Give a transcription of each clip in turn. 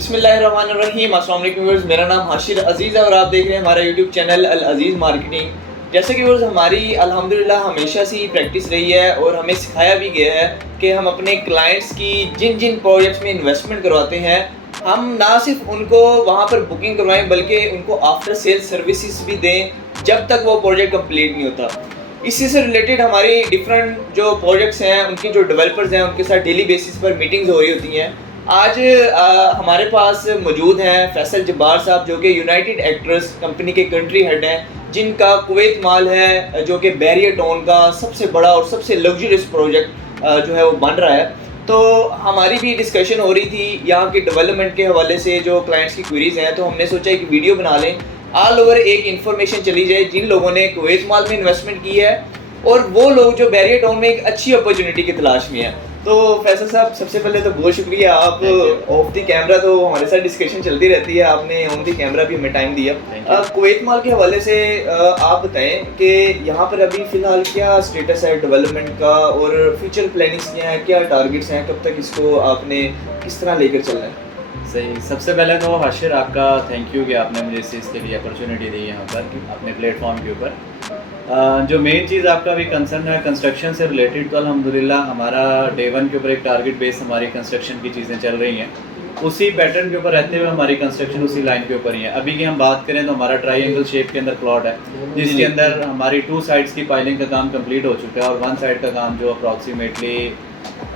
बिस्मिल्लाहिर्रहमानिर्रहीम। अस्सलाम वालेकुम व्यूअर्स, मेरा नाम हाशिर अज़ीज़ है और आप देख रहे हैं हमारा यूट्यूब चैनल अल अज़ीज़ मार्केटिंग। जैसे कि व्यूअर्स हमारी अल्हम्दुलिल्लाह हमेशा से ही प्रैक्टिस रही है और हमें सिखाया भी गया है कि हम अपने क्लाइंट्स की जिन जिन प्रोजेक्ट्स में इन्वेस्टमेंट करवाते हैं, हम ना सिर्फ उनको वहाँ पर बुकिंग करवाएं बल्कि उनको आफ्टर सेल सर्विसेज भी दें जब तक वो प्रोजेक्ट कंप्लीट नहीं होता। इसी से रिलेटेड हमारी डिफरेंट जो प्रोजेक्ट्स हैं उनकी जो डेवलपर्स हैं उनके साथ डेली बेसिस पर मीटिंग्स हो रही होती हैं। आज हमारे पास मौजूद हैं फैसल जब्बार साहब, जो कि यूनाइटेड एक्टर्स कंपनी के कंट्री हेड हैं, जिनका कुवैत माल है जो कि बैरियर टाउन का सबसे बड़ा और सबसे लग्जरियस प्रोजेक्ट जो है वो बन रहा है। तो हमारी भी डिस्कशन हो रही थी यहाँ के डेवलपमेंट के हवाले से, जो क्लाइंट्स की क्वेरीज हैं, तो हमने सोचा एक वीडियो बना लें, ऑल ओवर एक इन्फॉर्मेशन चली जाए जिन लोगों ने कुवैत माल में इन्वेस्टमेंट की है और वो लोग जो बैरियर टाउन में एक अच्छी अपॉर्चुनिटी की तलाश में है। तो फैसल साहब, सबसे पहले तो बहुत शुक्रिया, आप ऑफ द कैमरा तो हमारे साथ डिस्कशन चलती रहती है, आपने ऑन द कैमरा भी हमें टाइम दिया। कुवैत माल के हवाले से आप बताएं कि यहाँ पर अभी फ़िलहाल क्या स्टेटस है डेवलपमेंट का और फ्यूचर प्लानिंग्स क्या है, क्या टारगेट्स हैं, कब तक इसको आपने किस तरह लेकर चलना है? सही। सबसे पहले तो हाशिर आपका थैंक यू कि आपने मुझे इस चीज़ के लिए अपॉर्चुनिटी दी यहाँ पर अपने प्लेटफॉर्म के ऊपर। जो मेन चीज़ आपका भी कंसर्न है कंस्ट्रक्शन से रिलेटेड, तो अल्हम्दुलिल्लाह हमारा डे वन के ऊपर एक टारगेट बेस हमारी कंस्ट्रक्शन की चीज़ें चल रही हैं, उसी पैटर्न के ऊपर रहते हुए हमारी कंस्ट्रक्शन उसी लाइन के ऊपर ही है। अभी की हम बात करें तो हमारा ट्रायंगल शेप के अंदर प्लॉट है, जिसके अंदर हमारी 2 साइड्स की पाइलिंग का काम कंप्लीट हो चुका है और 1 साइड का काम जो अप्रॉक्सीमेटली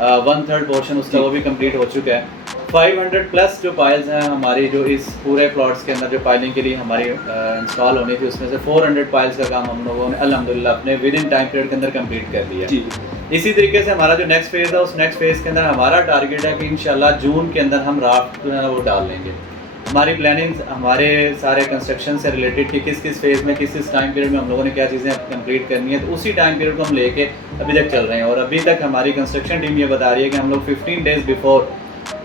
1/3 पोर्शन उसका वो भी कंप्लीट हो चुका है। 500 प्लस जो पाइल्स हैं हमारी, जो इस पूरे प्लॉट्स के अंदर जो पाइलिंग के लिए हमारी इंस्टॉल होनी थी, उसमें से 400 पाइल्स का काम हम लोगों ने अल्हम्दुलिल्लाह अपने विद इन टाइम पीरियड के अंदर कंप्लीट कर दिया। इसी तरीके से हमारा जो नेक्स्ट फेज़ है, उस नेक्स्ट फेज़ के अंदर हमारा टारगेट है कि इंशाल्लाह जून के अंदर हम राफ्ट जो है वो डाल लेंगे। हमारी प्लानिंग हमारे सारे कंस्ट्रक्शन से रिलेटेड कि किस किस फेज़ में किस किस टाइम पीरियड में हम लोगों ने क्या चीज़ें कंप्लीट करनी है, तो उसी टाइम पीरियड को हम लेके अभी तक चल रहे हैं। और अभी तक हमारी कंस्ट्रक्शन टीम ये बता रही है कि हम लोग 15 डेज़ बिफोर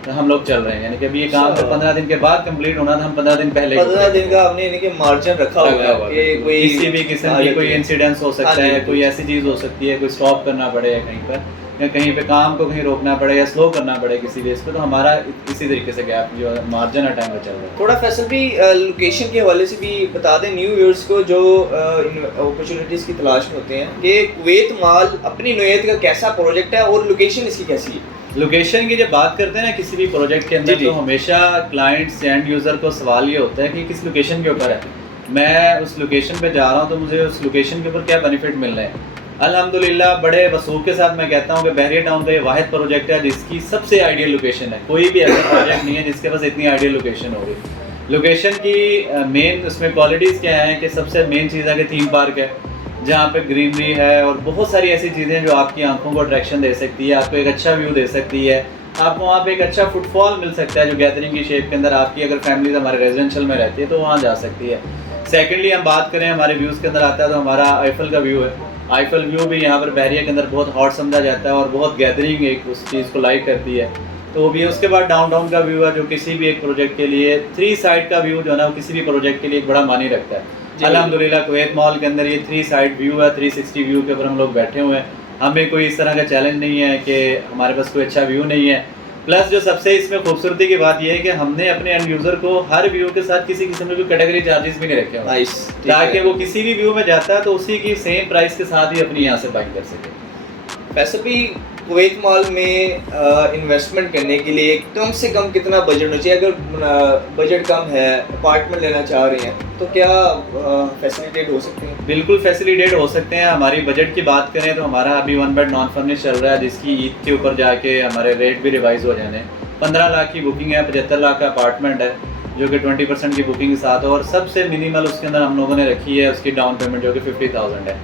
हम लोग चल रहे हैं, यानी कि अभी ये काम 15 दिन के बाद कंप्लीट होना था, हम 15 दिन पहले 15 दिन का हमने यानी कि मार्जिन रखा हुआ है कि कोई किसी भी किस्म की कोई इंसिडेंस हो सकता है, कोई ऐसी चीज़ हो सकती है, कोई स्टॉप करना पड़े कहीं पर, या कहीं पे काम को कहीं रोकना पड़े या स्लो करना पड़े किसी बेस पे, तो हमारा इसी तरीके से गैप जो मार्जिन है टाइम में चल रहा है। थोड़ा फैसल भी लोकेशन के हवाले से भी बता दें न्यू व्यूअर्स को जो अपॉर्चुनिटीज़ की तलाश में होते हैं, कि कुवैत माल अपनी नोयत का कैसा प्रोजेक्ट है और लोकेशन इसकी कैसी है। लोकेशन की जब बात करते हैं ना किसी भी प्रोजेक्ट के अंदर, तो हमेशा क्लाइंट्स एंड यूज़र को सवाल ये होता है कि किस लोकेशन के ऊपर है, मैं उस लोकेशन पे जा रहा हूँ तो मुझे उस लोकेशन के ऊपर क्या बेनिफिट मिल रहे हैं। अल्हम्दुलिल्लाह बड़े वसूख के साथ मैं कहता हूँ कि बैरियर टाउन का ये वाहिद प्रोजेक्ट है जिसकी सबसे आइडियल लोकेशन है। कोई भी ऐसा प्रोजेक्ट नहीं है जिसके पास इतनी आइडियल लोकेशन हो रही। लोकेशन की मेन उसमें क्वालिटीज़ क्या हैं कि सबसे मेन चीज़ है कि थीम पार्क है, जहाँ पे ग्रीनरी है और बहुत सारी ऐसी चीज़ें जो आपकी आंखों को अट्रैक्शन दे सकती है, आपको एक अच्छा व्यू दे सकती है, आपको वहाँ पे एक अच्छा फुटफॉल मिल सकता है जो गैदरिंग की शेप के अंदर आपकी अगर फैमिली हमारे रेजिडेंशियल में रहती है तो वहाँ जा सकती है। सेकेंडली हम बात करें हमारे व्यूज़ के अंदर आता है तो हमारा आईफल का व्यू है। आईफल व्यू भी यहाँ पर बैरियर के अंदर बहुत हॉट समझा जाता है और बहुत गैदरिंग एक उस चीज़ को लाइक करती है, तो वो भी है। उसके बाद डाउनटाउन का व्यू है जो किसी भी एक प्रोजेक्ट के लिए 3 साइड का व्यू जो है ना वो किसी भी प्रोजेक्ट के लिए एक बड़ा मानी रखता है। अल्हम्दुलिल्लाह कुवैत मॉल के अंदर ये 3 साइड व्यू है, 360 व्यू के ऊपर हम लोग बैठे हुए हैं। हमें कोई इस तरह का चैलेंज नहीं है कि हमारे पास कोई अच्छा व्यू नहीं है। प्लस जो सबसे इसमें खूबसूरती की बात यह है कि हमने अपने एंड यूज़र को हर व्यू के साथ किसी किस्म के कैटेगरी चार्जेस भी नहीं रखे हुए, ताकि वो किसी भी व्यू में जाता है तो उसी की सेम प्राइस के साथ ही अपनी यहाँ से बाइंग कर सके। वैसे भी कुवैत मॉल में इन्वेस्टमेंट करने के लिए कम से कम कितना बजट होना चाहिए? अगर बजट कम है, अपार्टमेंट लेना चाह रहे हैं, तो क्या फैसिलिटेट हो सकते हैं? बिल्कुल फैसिलिटेट हो सकते हैं। हमारी बजट की बात करें तो हमारा अभी 1 बेड नॉन फर्निश चल रहा है, जिसकी ईद के ऊपर जाके हमारे रेट भी रिवाइज हो जाने। 15 लाख की बुकिंग है, 75 लाख का अपार्टमेंट है जो कि 20% की बुकिंग के साथ, और सबसे मिनिमल उसके अंदर हम लोगों ने रखी है उसकी डाउन पेमेंट जो कि 50,000 है।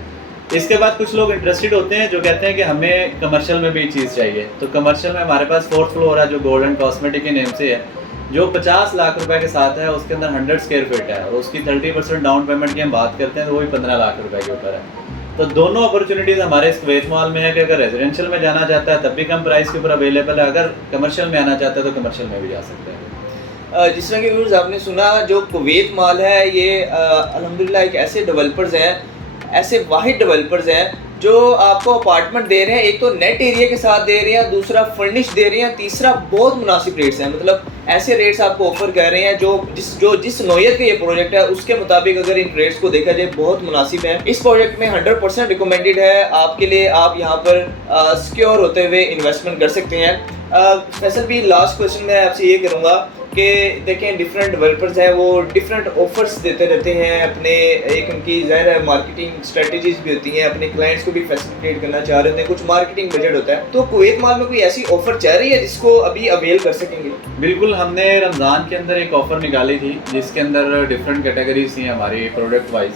इसके बाद कुछ लोग इंटरेस्टेड होते हैं जो कहते हैं कि हमें कमर्शियल में भी चीज़ चाहिए, तो कमर्शियल में हमारे पास 4th फ्लोर है जो गोल्डन कॉस्मेटिक के नेम से है, जो 50 लाख रुपए के साथ है। उसके अंदर 100 स्क्वायर फीट है और उसकी 30% डाउन पेमेंट की हम बात करते हैं तो वही 15 लाख रुपए के ऊपर है। तो दोनों अपॉर्चुनिटीज़ हमारे इस कुवैत मॉल में है कि अगर रेजिडेंशियल में जाना चाहता है तब भी कम प्राइस के ऊपर अवेलेबल है, अगर कमर्शियल में आना चाहता है तो कमर्शियल में भी जा सकते हैं। जिस तरह के व्यूअर्स आपने सुना, जो कुवैत मॉल है ये अल्हम्दुलिल्लाह एक ऐसे डेवलपर्स हैं, ऐसे वाहिद डेवलपर्स हैं जो आपको अपार्टमेंट दे रहे हैं, एक तो नेट एरिया के साथ दे रहे हैं, दूसरा फर्निश दे रहे हैं, तीसरा बहुत मुनासिब रेट्स हैं। मतलब ऐसे रेट्स आपको ऑफर कर रहे हैं जो जिस नौयत का ये प्रोजेक्ट है उसके मुताबिक अगर इन रेट्स को देखा जाए बहुत मुनासिब है। इस प्रोजेक्ट में 100% रिकमेंडेड है आपके लिए, आप यहाँ पर सिक्योर होते हुए इन्वेस्टमेंट कर सकते हैं। फैसल भी लास्ट क्वेश्चन मैं आपसे ये करूँगा कि देखें डिफरेंट डेवलपर्स हैं, वो डिफरेंट ऑफर्स देते रहते हैं अपने, एक उनकी ज़ाहिर है मार्केटिंग स्ट्रेटजीज भी होती हैं, अपने क्लाइंट्स को भी फैसिलिटेट करना चाह रहे होते हैं, कुछ मार्केटिंग बजट होता है। तो कुवैत माल में कोई ऐसी ऑफर चल रही है जिसको अभी अवेल कर सकेंगे? बिल्कुल, हमने रमज़ान के अंदर एक ऑफ़र निकाली थी जिसके अंदर डिफरेंट कैटेगरीज थी हमारी प्रोडक्ट वाइज,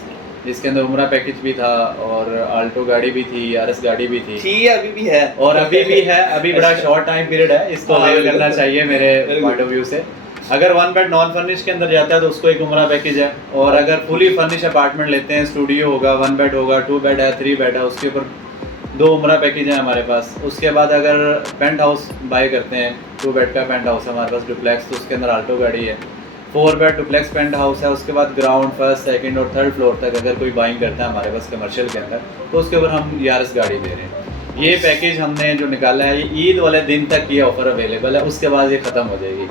जिसके अंदर उम्रा पैकेज भी था और आल्टो गाड़ी भी थी, आरएस गाड़ी भी थी, अभी भी है और अभी भी है। अभी बड़ा शॉर्ट टाइम पीरियड है, इसको अवेल करना चाहिए मेरे पॉइंट ऑफ व्यू से। अगर 1 बेड नॉन फर्निश के अंदर जाता है तो उसको एक उम्रा पैकेज है, और अगर फुली फर्निश अपार्टमेंट लेते हैं, स्टूडियो होगा, 1 बेड होगा, 2 बेड है, 3 बेड है, उसके ऊपर 2 उम्रा पैकेज है हमारे पास। उसके बाद अगर पेंट हाउस बाय करते हैं, 2 बेड का पेंट हाउस है हमारे पास डुप्लेक्स, तो उसके अंदर आल्टो गाड़ी है। 4 बेड डुप्लेक्स पेंट हाउस है। उसके बाद ग्राउंड, फर्स्ट, सेकंड और थर्ड फ्लोर तक अगर कोई बाइंग करता है हमारे पास कमर्शियल के अंदर, तो उसके ऊपर हम यारिस गाड़ी दे रहे हैं। ये पैकेज हमने जो निकाला है, ये ईद वाले दिन तक ये ऑफ़र अवेलेबल है, उसके बाद ये ख़त्म हो जाएगी।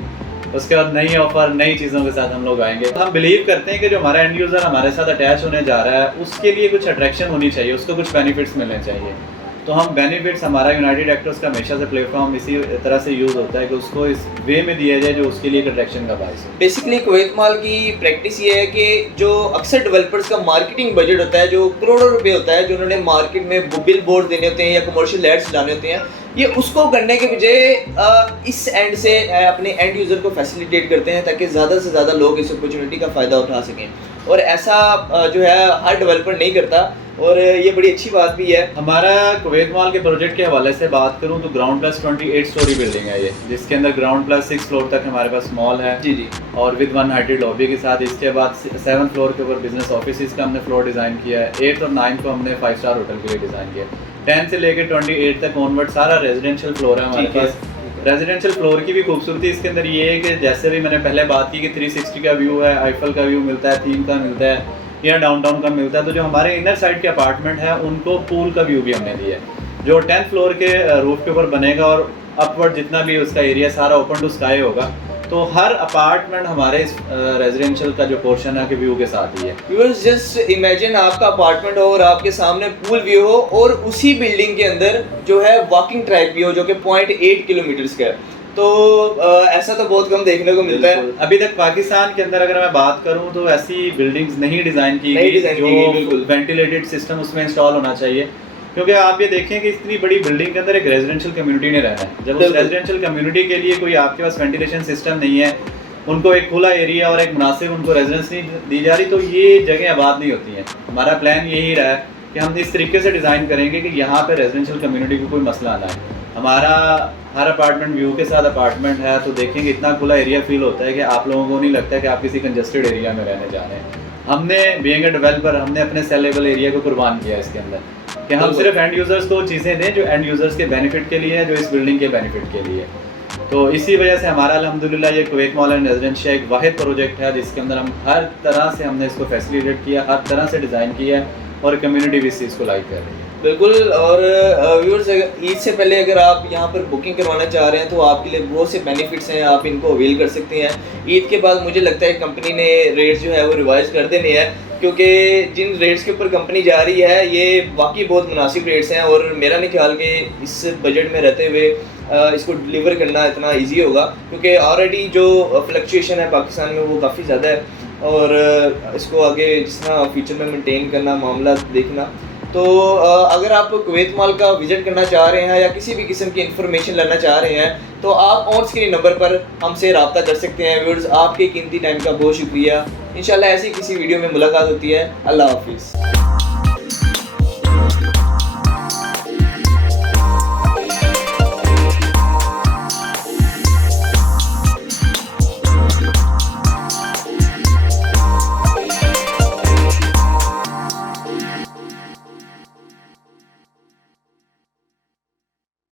उसके बाद नई ऑफ़र, नई चीज़ों के साथ हम लोग आएंगे। हम बिलीव करते हैं कि जो हमारा एंड यूज़र हमारे साथ अटैच होने जा रहा है उसके लिए कुछ अट्रैक्शन होनी चाहिए, उसको कुछ बेनिफिट्स मिलने चाहिए। तो हम बेनिफिट्स, हमारा यूनाइटेड एक्टर्स का हमेशा से प्लेटफॉर्म इसी तरह से यूज़ होता है कि उसको इस वे में दिया जाए जो उसके लिए एक अट्रैक्शन का बायस हो। बेसिकली कुवैत माल की प्रैक्टिस ये है कि जो अक्सर डेवलपर्स का मार्केटिंग बजट होता है जो करोड़ों रुपए होता है, जो उन्होंने मार्केट में बिल बोर्ड देने होते हैं या कमर्शियल एड्स डालने होते हैं, ये उसको करने के बजाय इस एंड से अपने एंड यूज़र को फैसिलिटेट करते हैं ताकि ज़्यादा से ज़्यादा लोग इस अपॉर्चुनिटी का फ़ायदा उठा सकें। और ऐसा जो है हर डेवलपर नहीं करता, और ये बड़ी अच्छी बात भी है। हमारा कुवैत मॉल के प्रोजेक्ट के हवाले से बात करूं तो ग्राउंड प्लस 28 स्टोरी बिल्डिंग है ये, जिसके अंदर ग्राउंड प्लस 6 फ्लोर तक हमारे पास मॉल है जी, और विद 1 हाइटेड लॉबी के साथ। इसके बाद 7 फ्लोर के ऊपर बिजनेस ऑफिस का हमने फ्लोर डिज़ाइन किया है। 8 और 9 को हमने 5 स्टार होटल के लिए डिज़ाइन किया है। 10 से लेकर 28 तक ऑनवर्ड सारा रेजिडेंशियल फ्लोर है हमारे पास। रेजिडेंशियल फ्लोर की भी खूबसूरती इसके अंदर ये है कि जैसे भी मैंने पहले बात की कि 360 का व्यू है, आईफल का व्यू मिलता है, थीम का मिलता है या डाउनटाउन का मिलता है। तो जो हमारे इनर साइड के अपार्टमेंट है उनको पूल का व्यू भी हमने दिया है, जो 10th फ्लोर के रूफ के ऊपर बनेगा, और अपवर्ड जितना भी उसका एरिया सारा ओपन टू स्काई होगा। तो हर अपार्टमेंट हमारे इस रेजिडेंशियल का जो पोर्शन है के व्यू के साथ ही है। व्यूअर्स जस्ट इमेजिन आपका अपार्टमेंट हो और आपके सामने पूल व्यू हो, और उसी बिल्डिंग के अंदर जो है वॉकिंग ट्रैक भी हो जो कि 0.8 किलोमीटर का है। तो ऐसा तो बहुत कम देखने को मिलता है। अभी तक पाकिस्तान के अंदर अगर मैं बात करूं तो ऐसी बिल्डिंग्स नहीं डिज़ाइन की गई जो वेंटिलेटेड सिस्टम उसमें इंस्टॉल होना चाहिए, क्योंकि आप ये देखें कि इतनी बड़ी बिल्डिंग के अंदर एक रेजिडेंशियल कम्युनिटी ने रहना है। जब उस रेजिडेंशियल कम्युनिटी के लिए कोई आपके पास वेंटिलेशन सिस्टम नहीं है, उनको एक खुला एरिया और एक मुनासिब उनको रेजिडेंस नहीं दी जा रही, तो ये जगह आबाद नहीं होती हैं। हमारा प्लान यही रहा है कि हम इस तरीके से डिज़ाइन करेंगे कि यहाँ पे रेजिडेंशियल कम्युनिटी को कोई मसला ना है। हमारा हर अपार्टमेंट व्यू के साथ अपार्टमेंट है, तो देखेंगे इतना खुला एरिया फील होता है कि आप लोगों को नहीं लगता है कि आप किसी कंजस्टेड एरिया में रहने जा रहे हैं। हमने बीइंग अ डेवलपर हमने अपने सेलेबल एरिया को कुर्बान किया इसके अंदर कि हम सिर्फ एंड यूज़र्स को चीज़ें दें जो एंड यूज़र्स के बेनिफिट के लिए है, जो इस बिल्डिंग के बेनिफिट के लिए। तो इसी वजह से हमारा अल्हम्दुलिल्लाह ये कुवैत मॉल एंड रेजिडेंशिया एक वाहिद प्रोजेक्ट है जिसके अंदर हम हर तरह से हमने इसको फैसिलिटेट किया, हर तरह से डिज़ाइन किया है, और कम्युनिटी भी इस चीज़ को लाइक कर रही है। बिल्कुल। और व्यूअर्स ईद से पहले अगर आप यहाँ पर बुकिंग करवाना चाह रहे हैं तो आपके लिए बहुत से बेनिफिट्स हैं, आप इनको अवेल कर सकते हैं। ईद के बाद मुझे लगता है कंपनी ने रेट्स जो है वो रिवाइज़ कर देने हैं, क्योंकि जिन रेट्स के ऊपर कंपनी जा रही है ये वाकई बहुत मुनासिब रेट्स हैं, और मेरा नहीं ख्याल कि इस बजट में रहते हुए इसको डिलीवर करना इतना इजी होगा, क्योंकि ऑलरेडी जो फ्लक्चुएशन है पाकिस्तान में वो काफ़ी ज़्यादा है, और इसको आगे जिस तरह फ्यूचर में मेंटेन करना, मामला देखना। तो अगर आप कुवैत मॉल का विज़िट करना चाह रहे हैं या किसी भी किस्म की इन्फॉर्मेशन लेना चाह रहे हैं तो आप ऑन स्क्रीन नंबर पर हमसे रब्ता कर सकते हैं। व्यूअर्स आपके कीमती टाइम का बहुत शुक्रिया। इंशाल्लाह ऐसी किसी वीडियो में मुलाकात होती है। अल्लाह हाफिज़।